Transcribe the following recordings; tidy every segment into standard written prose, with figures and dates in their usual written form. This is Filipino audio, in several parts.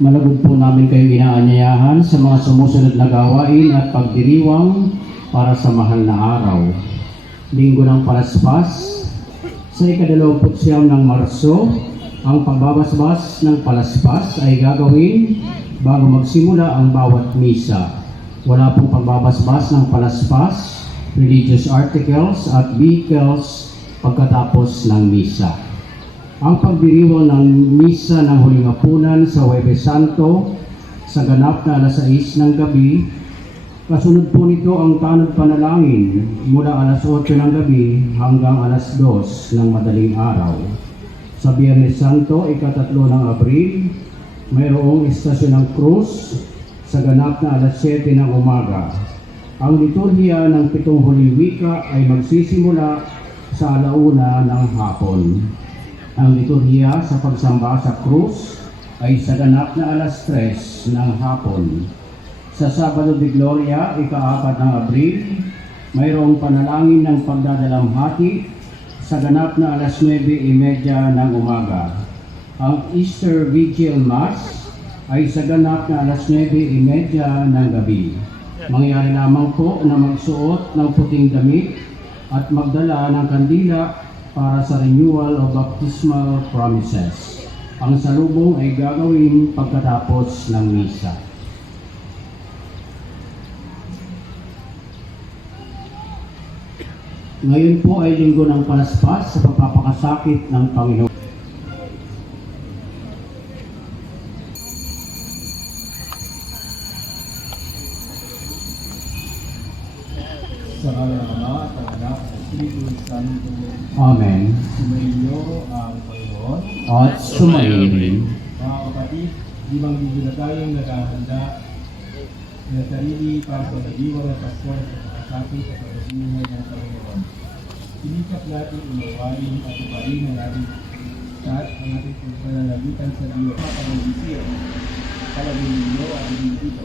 Malugod po namin kayo inaanyayahan sa mga sumusunod na gawain at pagdiriwang para sa mahal na araw. Linggo ng Palaspas, sa ika-29 ng Marso, ang pagbabasbas ng palaspas ay gagawin bago magsimula ang bawat misa. Wala pong pagbabasbas ng palaspas, religious articles at vehicles pagkatapos ng misa. Ang pagdiriwang ng misa ng huling hapunan sa Huwebes Santo sa ganap na alas 6 ng gabi. Kasunod po nito ang tanod panalangin mula alas 8 ng gabi hanggang alas 2 ng madaling araw. Sa Biyernes Santo, ika-3 ng Abril, mayroong istasyon ng krus sa ganap na alas 7 ng umaga. Ang liturhiya ng 7 huling wika ay magsisimula sa alauna ng hapon. Ang liturhiya sa pagsamba sa krus ay sa ganap na alas 3 ng hapon. Sa Sabado de Gloria, ika-4 ng Abril, mayroong panalangin ng pagdadalamhati sa ganap na alas 9:30 ng umaga. Ang Easter Vigil Mass ay sa ganap na alas 9:30 ng gabi. Mangyari lamang po na magsuot ng puting damit at magdala ng kandila para sa renewal of baptismal promises. Ang salubong ay gagawin pagkatapos ng misa. Ngayon po ay linggo ng Palaspas sa pagpapakasakit ng Panginoon. Sa ngala ng Ama at ng Anak at ng Espiritu Santo. Amen. Sumainyo ang Panginoon. At sumayin. Mga kapatid, limang linggo na tayong naghahanda ng sarili para sa nagdiwang ng Pasko at pagkakasakit at pagkabuhay ng Panginoon. Sinikap natin unawain at uparin ang ating at ang ating pananalitan sa Diyos. Mga pag-ibisir, palagin ninyo at hindi dito.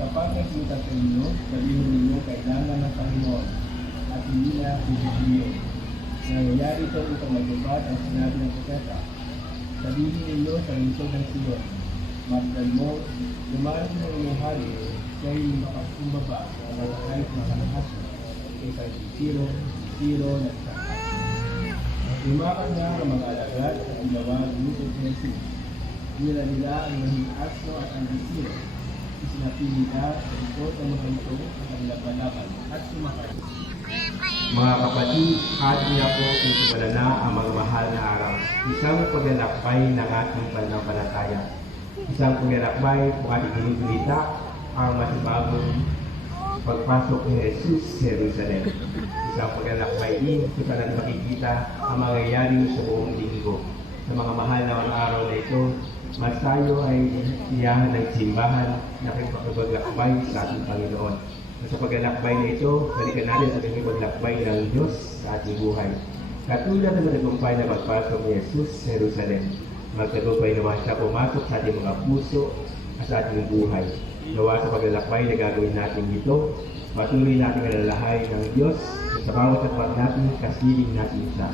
Kapag nakita sa inyo, sabihin ninyo kailangan ng Panginoon at hindi na bibigyo. Nangyayari ito upang matupad ang sinabi ng propeta. Sabihin ninyo sa lungsod ng Sion, masdan mo, lumalang ng iyong hari, kaya makakumbaba ang mga kahit makalahat kay Siro na sa lumakad na ang mga alagad at ang gawa ng lungsod ng Sion. Nila nila ang mahing aso at ang Siro. Isinapili na sa ikot ang mga ito ang laban-laban at sumakay. Mga kapatid, atin na po isimula na ang mga mahal na araw. Isang paglalakbay ng ating pananampalataya. Isang paglalakbay kung ating pinipilita ang masibagong pagpasok ni Jesus sa Jerusalem. Isang paglalakbay din kung saan natin makikita ang mangyayari sa buong linggo. Sa mga mahal na mga araw na ito, mas tayo ay iyahan ng simbahan na pagpapaglakbay sa ating Panginoon. Sa paglalakbay na ito, balikan natin sa ating paglakbay ng Diyos sa ating buhay. Katulad na managumpay na magpasok ni Jesus sa Jerusalem, magtagumpay naman siya pumasok sa ating mga puso at sa ating buhay. Nawa sa paglalakbay na gagawin natin ito, patuloy natin alalahay ng Diyos sa bawat atpat natin, kasiling natin siya.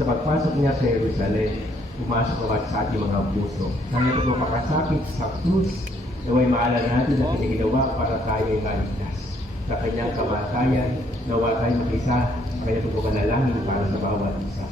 Sa pagpasok niya sa Jerusalem, pumasok naman sa ating mga puso. Sa ito po makasakit sa krus, naway maalala natin na pinaginawa para tayo ay maligtas. Sa kanyang kamatayan, nawa tayo mag-isa sa kanyang pagkakalangin para sa bawat isa.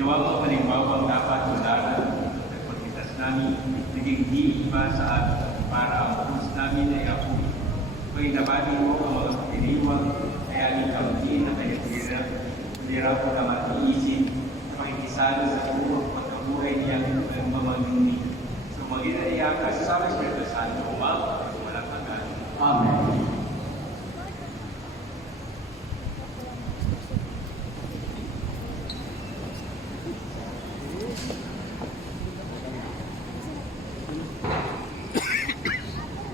ginawa mo palimbawang dapat tularan sa pagkitas namin, naging di iba sa atin para ang puso namin ay ako. Kung nabati mo ang mga pagdiriwang, kaya aming kamtin na kanyang hirap na matiisip, makikisalo sa buong pagkabuhay niya ng mga nuni. So mag-inaiyak ka sa Espiritu Santo, at walang hanggan. Amen.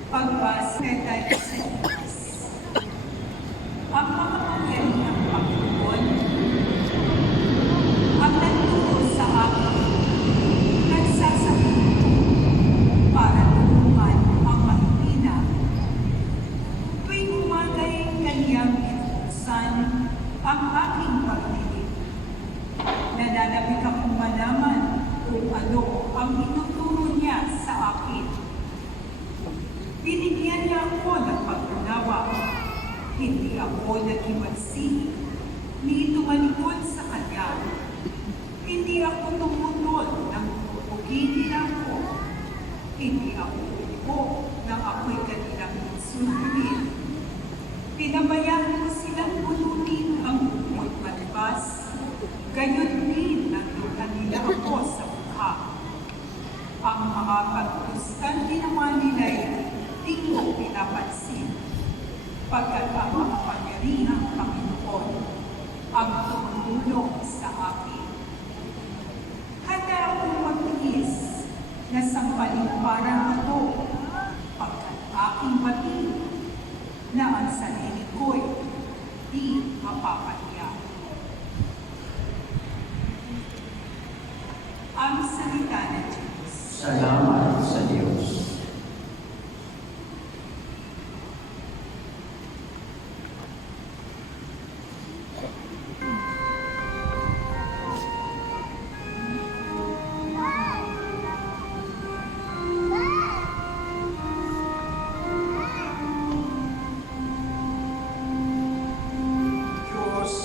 Pagbasa tayo sa Diyos. Ang makapangyarihang Panginoon, ang nagturo sa akin, nagsasabi para tulungan ang mahihina. Tuwing umagay kaniyang binuksan ang aking pagdinig. Nananabik akong malaman kung ano ang ituturo niya sa akin. Binigyan niya ako ng pag-unawa. Hindi ako nag-imansini, ni tumalikod sa kanya. Hindi ako tumutol ng pupugin nila ako. Hindi ako upo nang ako'y kanilang sundin. Pinabayaan ko silang bulutin ang bukod malibas. Gayon din nagluhan nila ako sa mukha. Ang mga pagkustan ginawa nila'y di ko pinapansin, pagkat ang makapangyarihang Panginoon ang tumulong sa akin. Handa akong magtiis na sampalin parang ito, pagkat aking batid na ang sarili ko'y di mapapahiya. Ang salita ng Diyos. Salamat sa Diyos. Diyos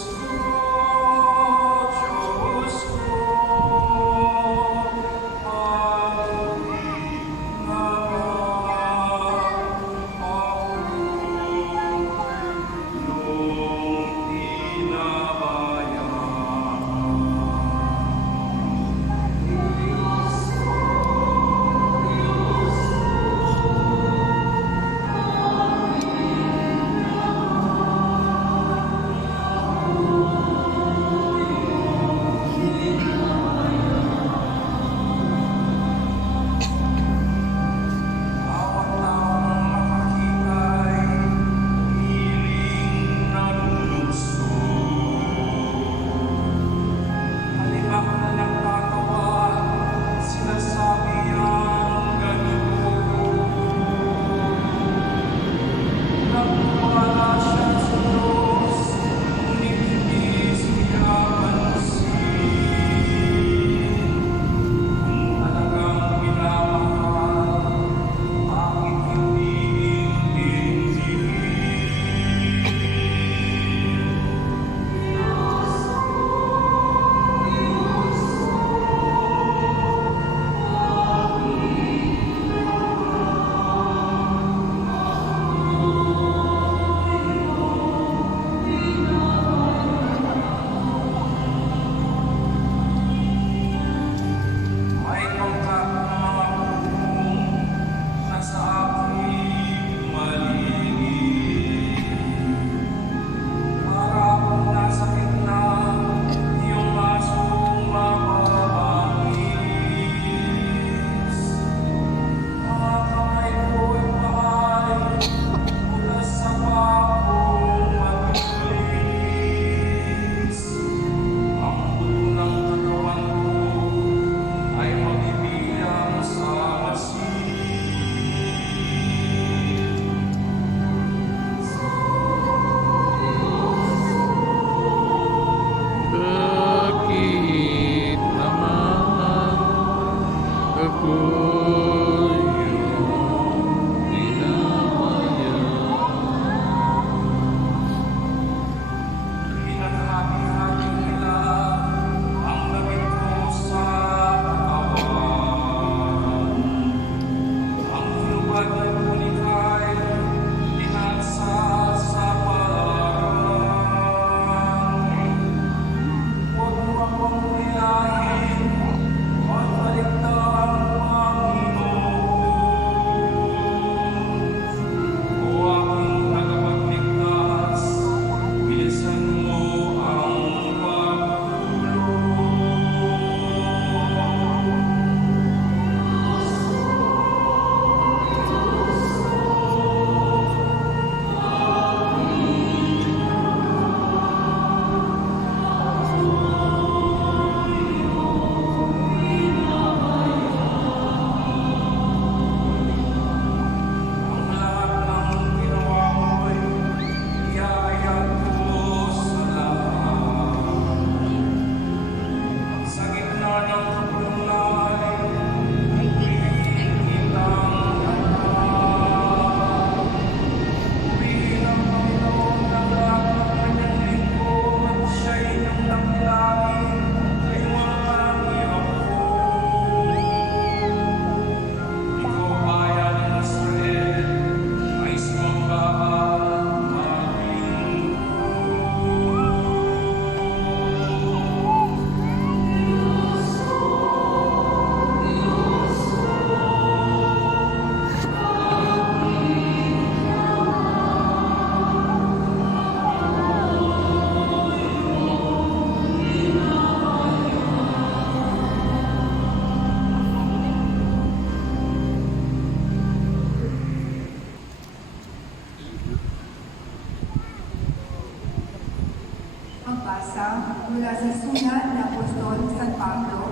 Pagbabasa mula sa sulat ng Apostol San Pablo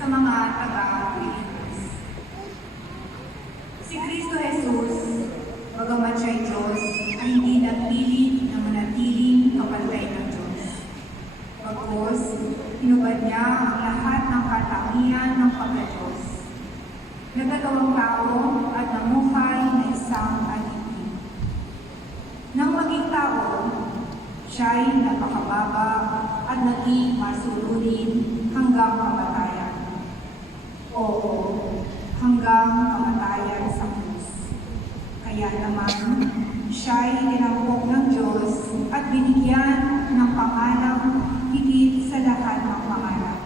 sa mga taga-Pilipos. Si Kristo Jesus, bagamat siya'y Diyos, ay hindi nagpilit na manatiling kapantay ng Diyos. Bagkus, hinubad niya ang lahat ng katangian ng pagka-Diyos. Nagkatawang tao at namuhay na isang alipin. Nang maging tao, siya'y napakababa at naging masunurin hanggang kamatayan. Oo, hanggang kamatayan sa krus. Kaya naman, siya'y tinampok ng Diyos at binigyan ng pangalang higit sa lahat ng pangalan.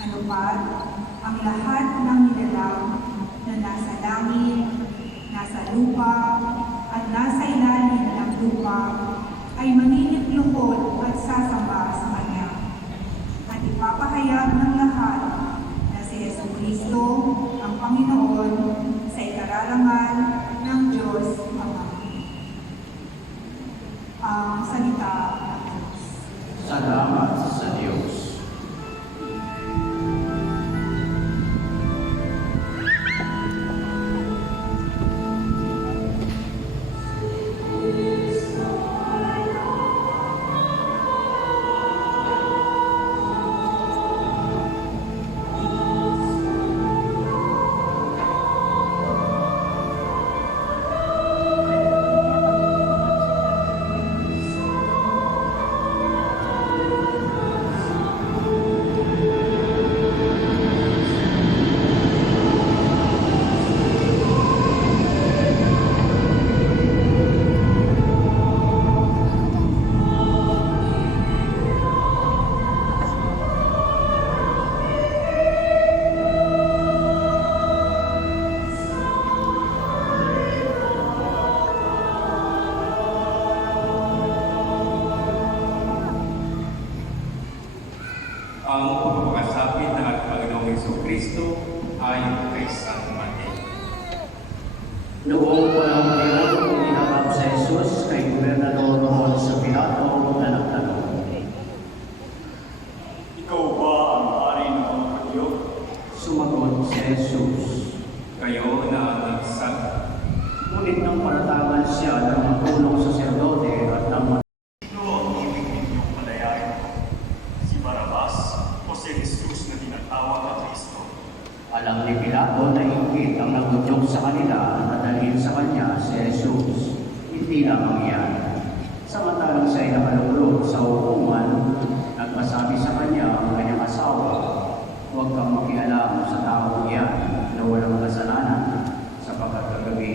Ano pat, ang lahat ng nilalang na nasa langit, nasa lupa, at nasa ilalim ng lupa ay maniniklukod at sasamba sa Kanya. At ipapahayag ng lahat na si Jesucristo ang Panginoon sa ikararangal ng Diyos Ama. Ang salita ng Diyos. Salamat sa Diyos. Ang pagpapakasapit ng ating Panginoong Jesucristo ayon kay San Mateo. Noong walang panahon, inakap sa Jesus kay Gobernador noon sa Pilato na nagtanong, Ikaw ba ang hari ng mga Hudyo? sumagot si Jesus. Kayo na nagsabi. Ngunit nang paratangan siya ng mga punong saserdote at ng mga Sino ang ibig ninyong palayain? Si Barabas o si Jesus na tinatawag na Kristo? alam ni Pilato na higit ang nagudyok sa kanila na dalhin sa kanya si Jesus. Hindi lamang yan. Samantalang siya'y nakalulog sa hukuman, nagpasabi sa kanya ang kanyang asawa, huwag kang makialam sa taong yan na walang kasalanan, sapagkat kagabi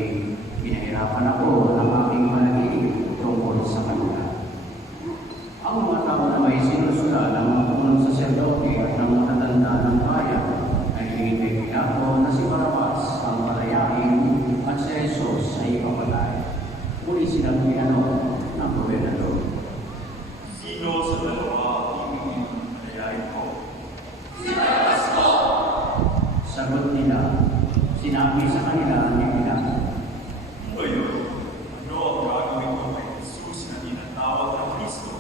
pinahirapan ako ng aking panaginip tungkol sa kanya. Ang mga tao na may sinusunod ng mga punong saserdote at ng mga tatanda ng bayan ay hinihintay Pilato na si Barabas ang palayain at si Jesus ay ipapatay. Muli silang tinanong ng gobernador. Sino sa dalawa ang ibig ninyong palayain ko? Sagot nila, sinabi sa kanila ni Pilato. Ngayon, ano ang gagawin ko kay Jesus na tinatawag na Kristo?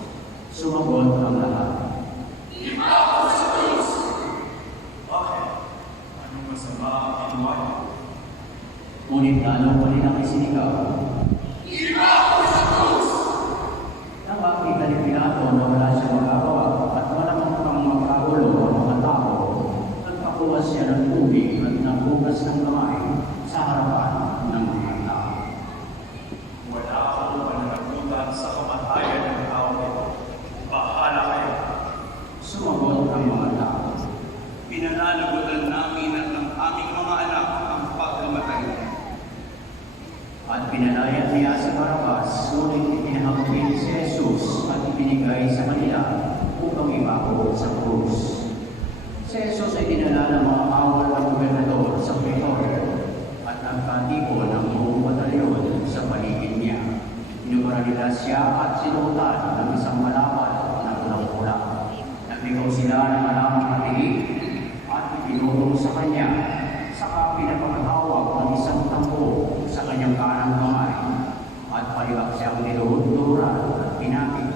Sumagot ang lahat. Bakit? Anong masama ang ginawa niyo? Ngunit lalo pa rin ang isinigaw. Nang makita ni Pilato na wala siyang magagawa at malamang pang magkagulo ang mga tao, nagpakuha siya ng tubig at naghugas ng kamay sa harapan ng mga tao. Wala akong pananagutan sa kamatayan ng tao ito. Bahala kayo. Sumagot ang mga tao. Pinananagutan namin at ng aming mga anak ang pagkamatay niya. At pinalaya niya si Barabas, ngunit itinahapin si Jesus at ibinigay sa kanila upang ibako sa krus. Si Jesus ay dinala ng mga kawal ng gobernador sa Pretorio at nagkatipon ng buong batalyon sa paligid niya. Inubara nila siya at sinuotan ng isang malapad na pulang-pula. Nagbigaw sila ng malamang na tinig at itinulong sa kanya, saka pinapakatawag ng isang tambo sa kanyang kanang kamay at palibak siyang niluhod-luhuran at pinapit.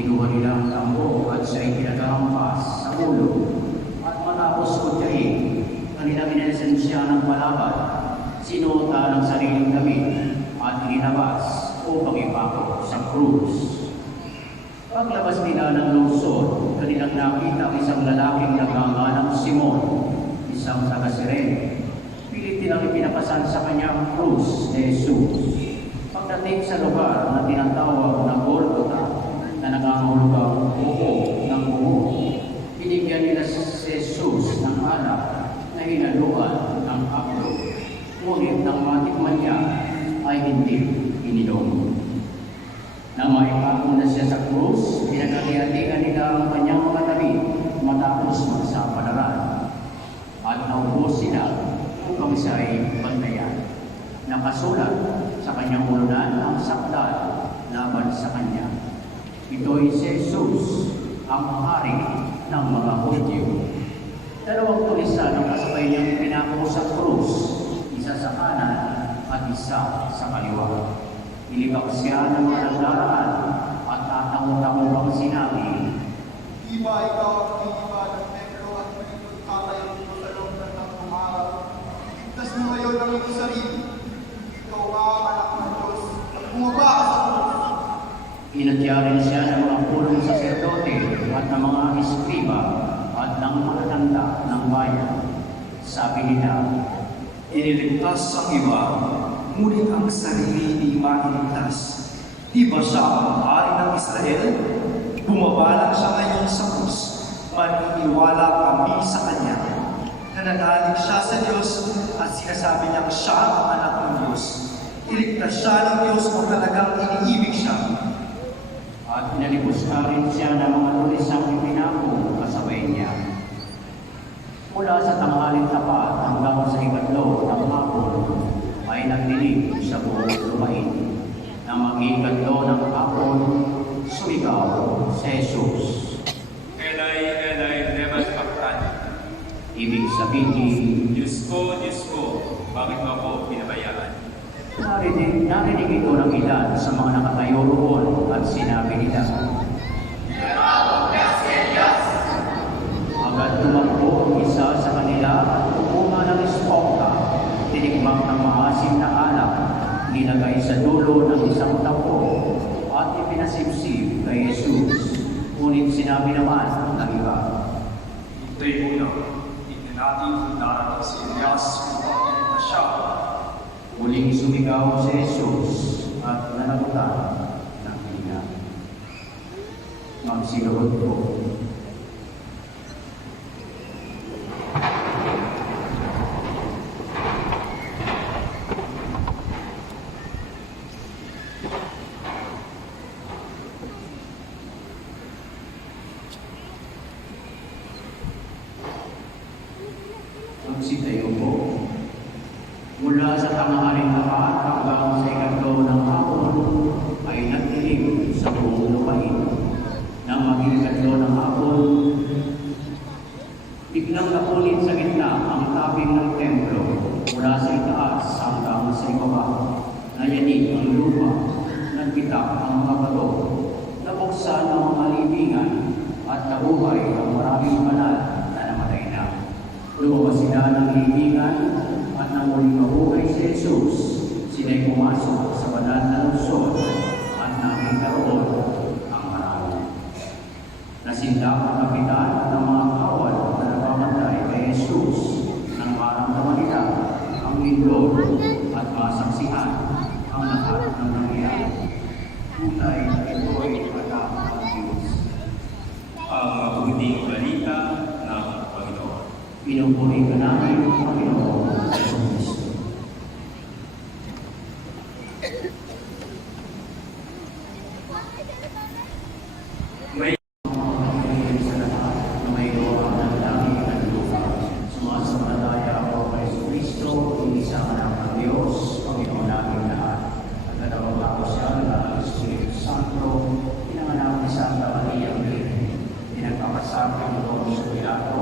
Kinuha nila ang tambo at siya'y pinagahampas sa ulo. At matapos kutyahin, kanilang inasensya ng palaban, sinuota ng sariling damit at inilabas upang ipako sa krus. Paglabas nila ng lungsod, kanilang nakita ang isang lalaking nagnganganang Simon, isang taga-Sirene. Pilit nilang ipinapasan sa kanya ang krus ni Jesus. Pagdating sa lugar na tinatawag na Golgotha, na nangangahulugang buo ng buo, binigyan nila si Jesus ng alak na hinaluan ng aplo. Ngunit nang matikman niya ay hindi ininom. Nang maipako na siya sa krus, pinagkakiyatigan nila ang kanyang mga damit matapos magsapalaran. At naubos sila upang siya ay bantayan. Nakasulat sa kanyang ulunan ang sakdal laban sa kanya. Ito'y si Jesus, ang hari ng mga Hudyo. Dalawang tulisan ang kasabay niyang pinako sa krus, isa sa kanan at isa sa kaliwa. Ilibak siya ng mga nagdaraan at tatango-tango pang sinabi, Di ba ikaw ang tiniba ng templo at pinagpagkatayo mo sa loob ng tatlong araw? Ligtas mo ngayon ang iyong sarili. Ikaw ba ang anak ng Diyos at bumaba ka sa krus? Inatya rin siya ng mga pulong saserdote at ng mga eskriba at ng mga tanda ng bayan. Sabi nila, Iniligtas ang iba, ngunit ang sarili di mailigtas. Di ba siya ang hari ng Israel? Bumaba lang siya ngayon sa krus, maniniwala kami sa Kanya. Nananalig siya sa Diyos at sinasabi niyang siya ang anak ng Diyos. Iligtas siya ng Diyos kung talagang iniibig siya. at inalipos na rin siya ng mga tulisang ipinako kasabay niya. Mula sa tanghaling tapat hanggang sa ikatlo ng hapon ay nagdilig sa buong lupain. Na mag-ikatlo ng hapon, sumigaw si Jesus. Elay, Elay, lema sabachthani. Ibig sabihin, Diyos ko, bakit mo ako pinabayaan? narinig ito ng ilan sa mga nakatayo roon at sinabi nila, agad tumakbo ang isa sa kanila at kumuha ng esponga, tinikmak ng maasim na alak, nilagay sa dulo ng isang tapo at ipinasipsip kay Jesus. Ngunit sinabi naman ng iba, Hintay muna, hindi natin darating si Elias upang na siya. muling sumigaw si Jesus at nanagutan ng hininga. Magsinuhod po. Magsitayo po. Mula sa tanghaling tapat hanggang sa ikatlo ng hapon ay nagdilim sa buong lupain. Nang maging ikatlo ng hapon, biglang napunit sa gitna ang tabing ng templo mula sa itaas hanggang sa ibaba. Nayanig ang lupa, nagbitak ang mga bato, nabuksan ang mga libingan at nabuhay ang maraming banal na namatay na. Lumabas sila ng libingan at nang muling mabuhay si Jesus, sila'y pumasok sa banal na lungsod at nakita roon ang marami. Nasindak ang kapitan at ang mga kawal na nagpapantay kay Jesus nang maramdaman nila ang lindol at masaksihan ang lahat ng nangyayari. Tunay na ito'y anak ng Diyos. Ang mabuting balita ng Panginoon. Pinupuri ka namin, Panginoon. May Sa lahat na may gawa ng langit at lupa, sumasampalataya ako kay Kristo, iisang anak ng Diyos, Panginoon natin lahat. At natawag ako siya ng Espiritu Santo, pinanganak ni Santa Maria Virgen, pinagpapasakit ng Poncio Pilato,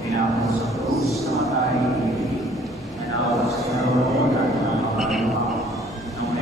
pinako sa krus, namatay, nanawag sa loob at ng mga lupa, nung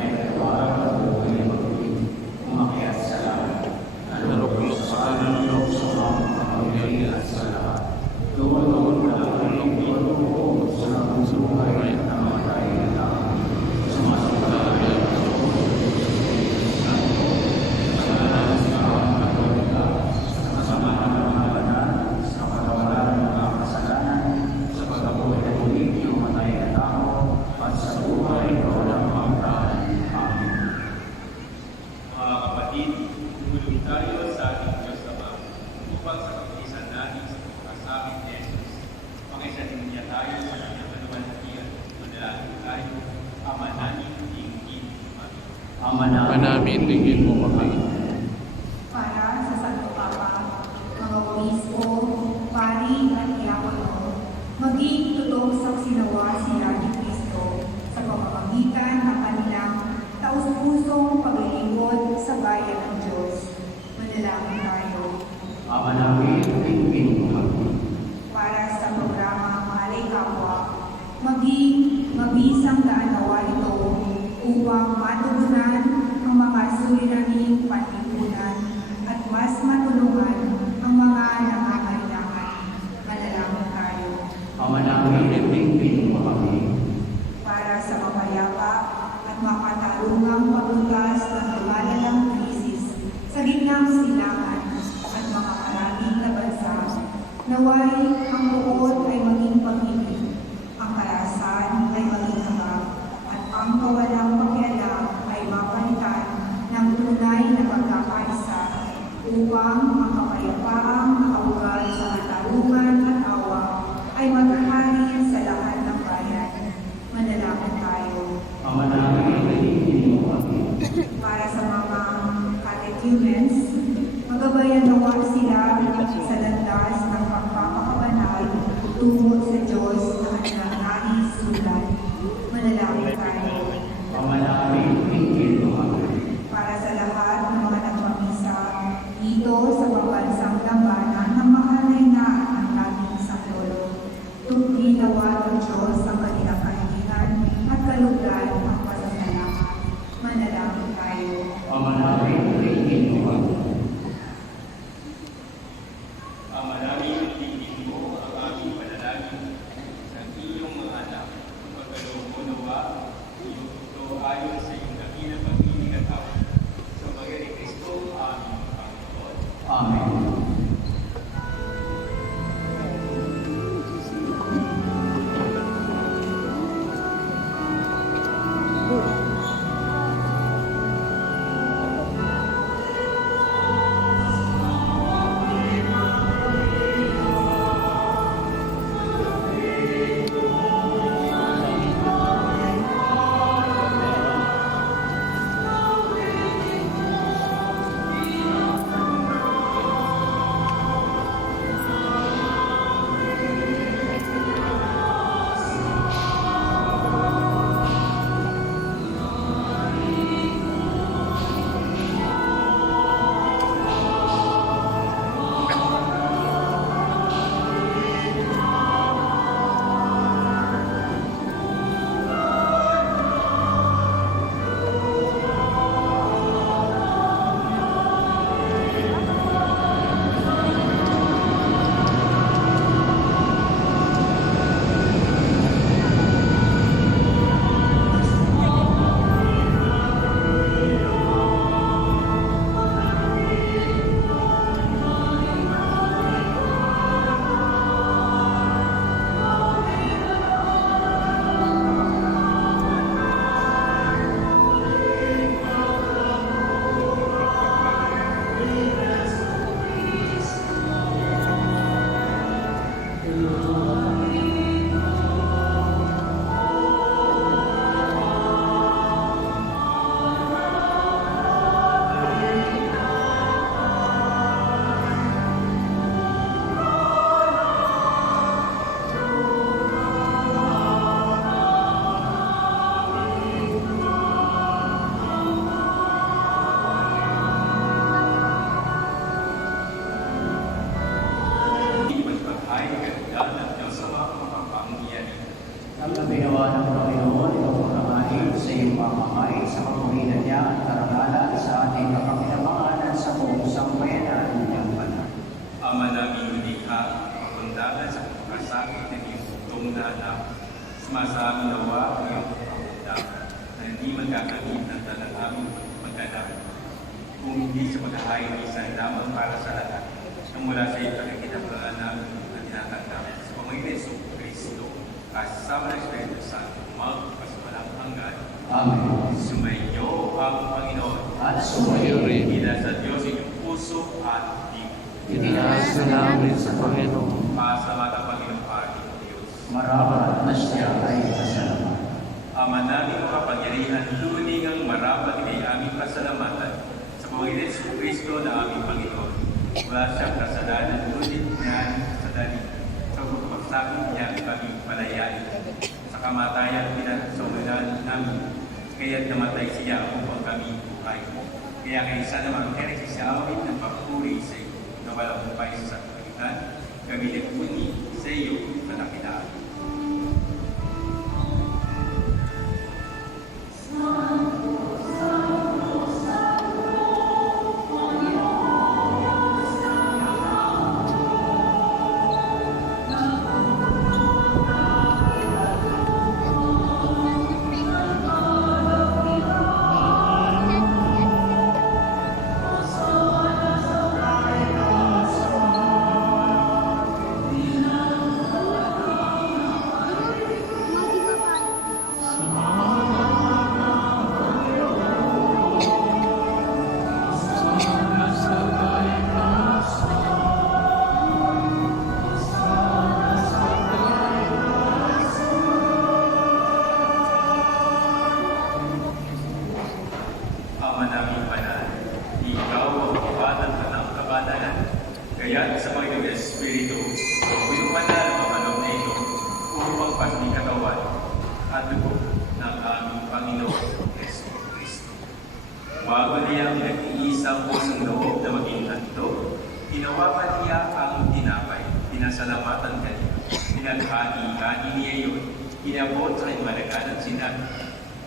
Ama namin, tingin mo kami. Para sa Santo Papa, mga obispo, pari at diakono, maging totoong saksi nawa sila ni Kristo sa pamamagitan ng kanilang taus-pusong paglilingkod sa bayan ng Diyos. Manalangin tayo. Ama namin, tingin mo kami. Para sa programa Mahalay Kapwa, maging mabisang daan nawa ito upang matugunan ang mga suliraning panlipunan at mas matulungan ang mga nangangailangan. Manalangin tayo. Ama namin, tingin mo kami. Para sa mapayapa at makatarungang paglutas ng lumalalang krisis sa gitnang silangan at mga maraming na bansa, naway ang buod ay maging pag-ibig, ang karasan ay maging habag, at ang kawalang pakialam ay mapalitan ng tunay na pagkakaisa upang ang kapayapaang nakaugal sa katarungan at awa ay maghahari sa lahat ng bayan. Manalangin tayo. Ama namin, tingin mo kami. Para sa mga catechumens, magabayan nawa sila sa landas ng pagpapakabanal tungo sa Diyos na kanilang nais sulat. Manalangin tayo. Ama namin, tingin mo kami. Para sa lahat ng mga nagpamisa dito sa pambansang lambanan ng mahalay na ang dating Saklolo. Tugli nawa ng Diyos ang kanilang kahilingan at kalugdan ang pasasalamat. Manalangin tayo. Ama namin, tingin mo kami. Ama namin, tingin mo ang aming panalangin sa iyong mga anak. Pagkaloob mo nawa, iyong ito ayon sa iyong dakilang pag-ibig at awa. Sa bagay ni Kristo, aming Panginoon. Amen. Ang ginawa ng Panginoon, itong pagkamahin sa iyong pamamahay, sa kapulinan niya at karangalan sa ating kapakinabangan sa buong sambayanan ng banal. Ama namin ulikha, pakundangan sa pagkasakit ng iyong bugtong na anak, sumasami nawa ang iyong pakundangan na hindi magkakamit ng talang aming pagkadaman. Kung hindi sa paghahain ng isang lamang para sa lahat, na mula sa iyo pakikinabangan namin na tinatanggap sa pamamagitan ng Kristo, kasama ng Espiritu Santo, magpasiwalang hanggan. Amen. Sumainyo ang Panginoon. At sumayo rin. Ina sa Diyos inyong puso at bibig. Itinaas na namin sa Panginoon. Pasalamat ang Panginoon Panginoon ng Diyos. Marapat na siya ay pasalamat. Ama namin makapangyarihan, luning ang marapat kay aming Panginoon Yesu Kristo na aming Panginoon. Wala siyang kasalanan, ngunit niya sa dali. Sa pagsakit niya kami palayain. Sa kamatayan pinagsumunod namin, kaya't namatay siya upang kami buhay. Kaya kaysa naman kaya sa awit ng papuri sa iyo na walang upay sa kapitan, kami nagpuni sa iyo sa nakitaan. Ama namin Banal, ikaw ang kabatan ng kabatanan. Kaya sa Panginoong Espiritu, pinupanal ang mga loob na ito upang pagming katawan at dugo ng aming Panginoon Yesu Kristo. Bago niya pinag-iisang pusong loob na maging handog, ginawa niya ang tinapay, pinasalamatan kanina, pinaghati-hati niya yun, inabot sa kanyang malagan at sinabi,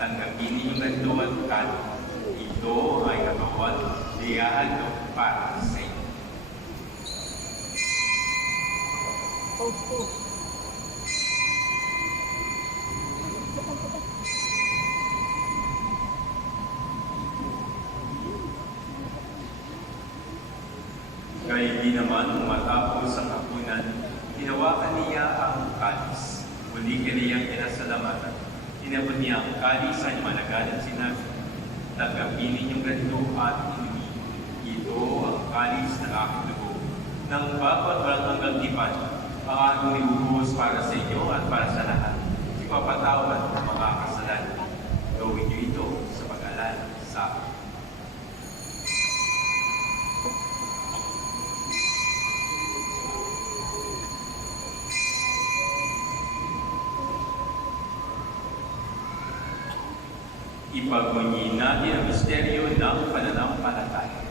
tanggapin ninyong ganito at kanin. Ito ay katawan, liyahan ko para sa inyo. Gaya di naman matapos ang hapunan, hinawakan niya ang kalis. Muli kaniyang pinasalamatan. Inabot niya ang kalis sa malagan at sinabi, tanggapin ninyong ganito at inumin. Ito ang kalis ng aking dugo. Nang bapat walang hanggang tipan, ang aking nibubuhos para sa inyo at para sa lahat. Ipapatawad ang mga kasalanan. Gawin niyo ito sa pag-alala sa akin. Ipagmungin natin ang misteryo ng pananampalataya.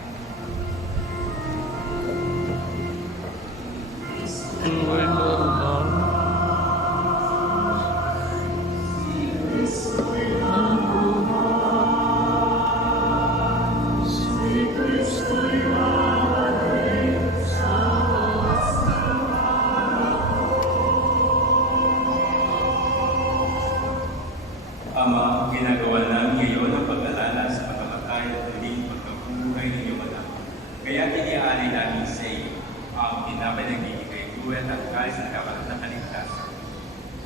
Ama, ginagawa namin ngayon ang pag-alala sa pagkamatay at muling pagkabuhay ng iyong anak. Kaya iniaalay namin sa iyo ang tinapay ng bibigay buhay at kalis ng kapalit ng kaligtasan.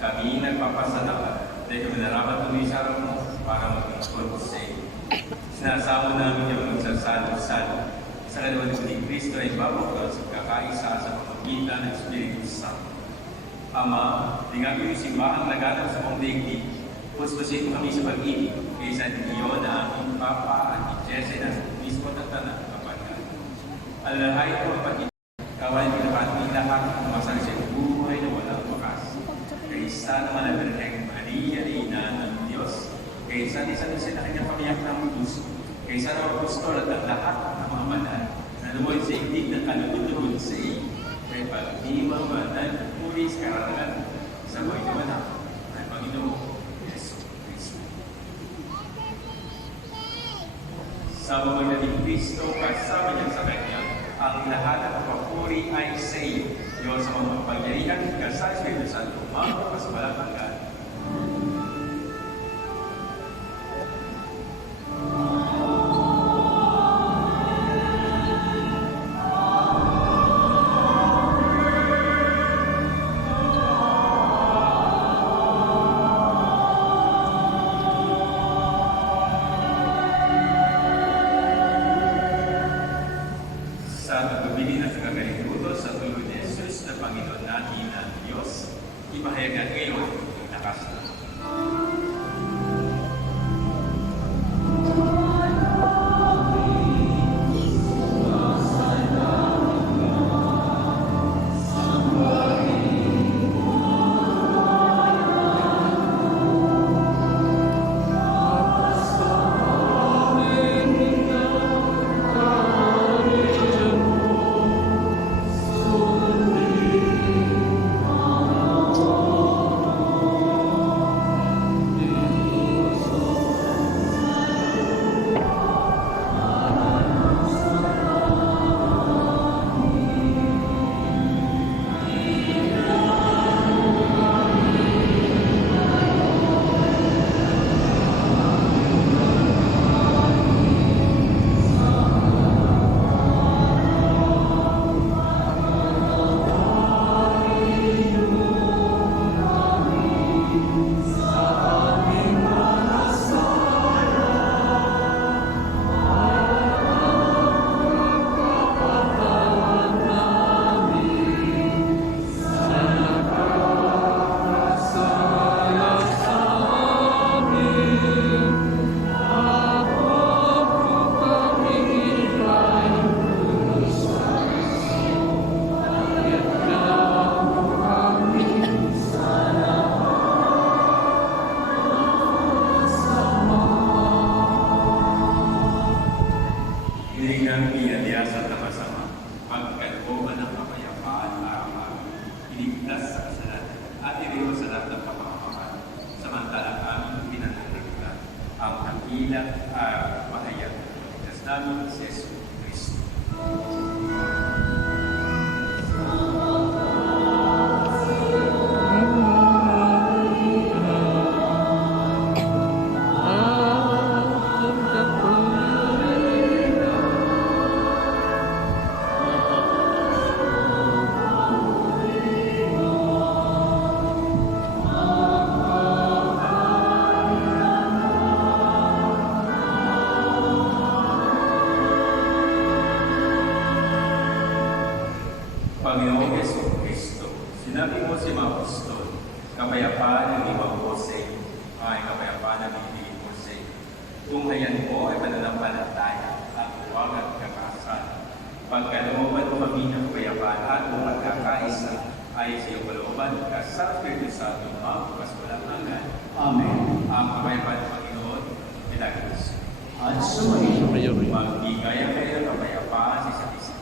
Kami nagpapasalamat dahil kami narapat tuloy sa araw mo para magtungkol sa iyo. Sinasamo namin yung magsasalo-salo sa kalawan ni Kristo ay babukod sa kakaisa sa pamamagitan ng Espiritu Santo. Ama, tingnan yung simbahang laganap sa buong daigdig. Puspusin kami sa pag-ibig, kaysa niyo na aming Papa at ni Jesse na mismo at tanang kapatid. Alalahay ko ang pag-ibig, kawalan pinapatid lahat ng masang sa buhay na walang wakas. Kaysa naman ang Birheng Maria na ina ng Diyos, kaysa isa na kanyang pamiyak ng puso, kaysa na apostol at ang lahat ng mga banal, na lumuhod sa igdig ng kalugod sa iyo, kay pag-ibang banal, puris, kararangan, sa buhay na walang, ang Panginoon. Sa pamamagitan ni Kristo, kasama niya sa Kanya, ang lahat ng papuri ay sa iyo. Diyos sa mga pangyarihan, kasal sa Espiritu Santo, mga sa walang hanggan. Ipahayagan ngayon pinagpahayag ng namin si Yesu Cristo. Panginoong Yesu Cristo, sinabi mo si mga apostol, kapayapaan ang iwan ko sa iyo, ay kapayapaan ang ibigin ko sa iyo. Tunghayan mo ay pananampalataya at huwag at kakasan. Pagkalooban mo kami ng kapayapaan at kung magkakaisa ay sa iyong kalooban ka sa Espiritu Santo magbukas walang hanggan. Amen. Ang kapayapaan ng Panginoon, pinagos. At sumayin. Magbigay kayo ng kapayapaan sa isa't isa.